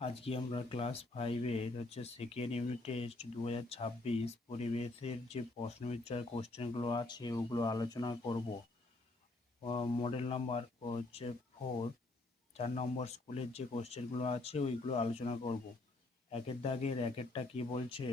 আজকে আমরা class 5-এর second unit test 2026 পরিবেশের যে প্রশ্নবিচার কোশ্চেনগুলো আছে ওগুলো আলোচনা করব। মডেল নাম্বার 4, 4 নম্বর স্কুলের যে কোশ্চেনগুলো আছে ওইগুলো আলোচনা করব। একের দাগের একেরটা কি বলছে,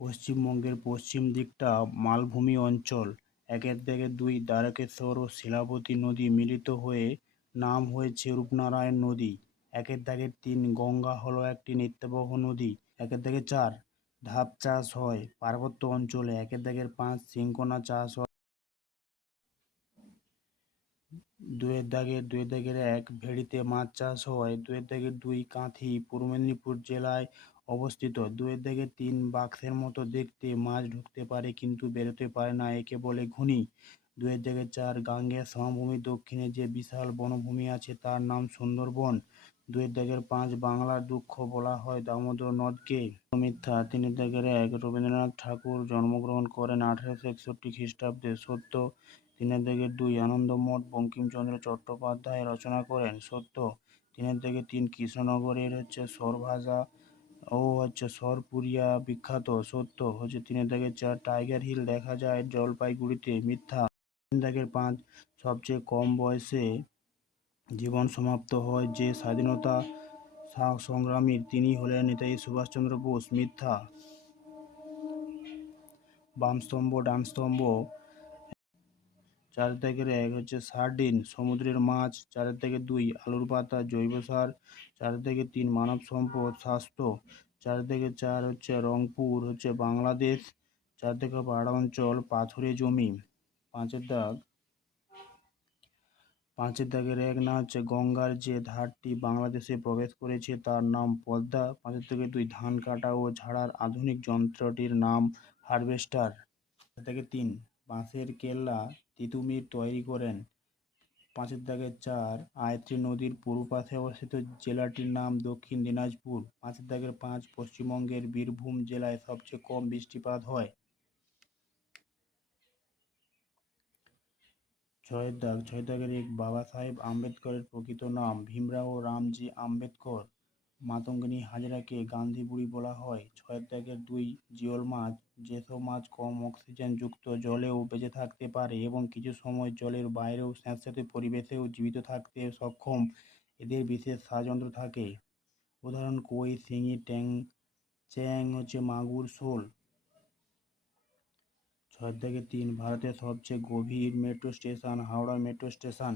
পশ্চিমবঙ্গের পশ্চিম দিকটা মালভূমি অঞ্চল। একের দাগের 2, দ্বারকেশ্বর ও শিলাবতী নদী মিলিত হয়ে নাম হয়েছে রূপনারায়ণ নদী। একের দাগের 3, গঙ্গা হলো একটি নিত্যবহ নদী। একের দাগের 4, ধাপ চাষ হয় পার্বত্য অঞ্চলে। একের দাগের 5, সিনকোনা চাষ হয়। দুয়ের দাগের 1, ভেড়িতে মাছ চাষ হয়। দুয়ের দাগের 2, কাঁথি পূর্ব মেদিনীপুর জেলায় অবস্থিত। দুয়ের দাগের 3, বাক্সের মতো দেখতে, মাছ ঢুকতে পারে কিন্তু বেরোতে পারে না, একে বলে ঘুনি। দুয়ের দাগের 4, গাঙ্গেয় সমভূমির দক্ষিণে যে বিশাল বনভূমি আছে তার নাম সুন্দরবন। দুয়ের দাগের 5, বাংলার দুঃখ বলা হয় দামোদর নদকে। মিথ্যা। তিনের দাগের 1, রবীন্দ্রনাথ ঠাকুর জন্মগ্রহণ করেন 1861 খ্রিস্টাব্দে। সত্য। তিনের দাগের 2, আনন্দমঠ বঙ্কিমচন্দ্র চট্টোপাধ্যায় রচনা করেন। সত্য। তিনের দাগের 3, কৃষ্ণনগরের সরভাজা ও সরপুরিয়া বিখ্যাত। সত্য। তিনের দাগের 4, টাইগার হিল দেখা যায় জলপাইগুড়িতে। মিথ্যা। তিন দাগের 5, সবচেয়ে কম বয়সে জীবন সমাপ্ত হয় যে স্বাধীনতা সংগ্রামী তিনি হলেন নেতাজি সুভাষচন্দ্র বোস। মিথ্যা। বামস্তম্ভ ডানস্তম্ভ। 4 দাগের 1, সার্ডিন সমুদ্রের মাছ। 4 দাগের 2, আলুর পাতা জৈব সার। 4 দাগের 3, মানব সম্পদ স্বাস্থ্য। 4 দাগের 4, রংপুর বাংলাদেশ। 4 দাগের পাহাড় অঞ্চল পাথুরে জমি। 5 দাগের 1 না গঙ্গার যে ধারটি বাংলাদেশে প্রবেশ করেছে তার নাম পদ্মা। 5 দাগের 2, ধান কাটা ও ঝাড়ার আধুনিক যন্ত্রটির নাম হারভেস্টার। 4 দাগের 3, বাঁশের কেল্লা তিতুমির তৈরি করেন। 5 দাগের 4, আয়ত্রী নদীর পূর্ব পাশে অবস্থিত জেলাটির নাম দক্ষিণ দিনাজপুর। 5 দাগের 5, পশ্চিমবঙ্গের বীরভূম জেলায় সবচেয়ে কম বৃষ্টিপাত হয়। 6 দাগের 1, বাবা সাহেব আম্বেদকরের প্রকৃত নাম ভীমরাও রামজি আম্বেদকর। মাতঙ্গিনী হাজরাকে গান্ধী বুড়ি বলা হয়। 6 দাগের 2, জিওল মাছ। যেসব মাছ কম অক্সিজেন যুক্ত জলেও বেঁচে থাকতে পারে এবং কিছু সময় জলের বাইরেও স্যাঁতসেঁতে পরিবেশেও জীবিত থাকতে সক্ষম, এদের বিশেষ শ্বাসযন্ত্র থাকে। উদাহরণ: কই, শিঙি, চ্যাং, মাগুর, শোল। 6 দাগের 3, ভারতের সবচেয়ে গভীর metro station Howrah metro station.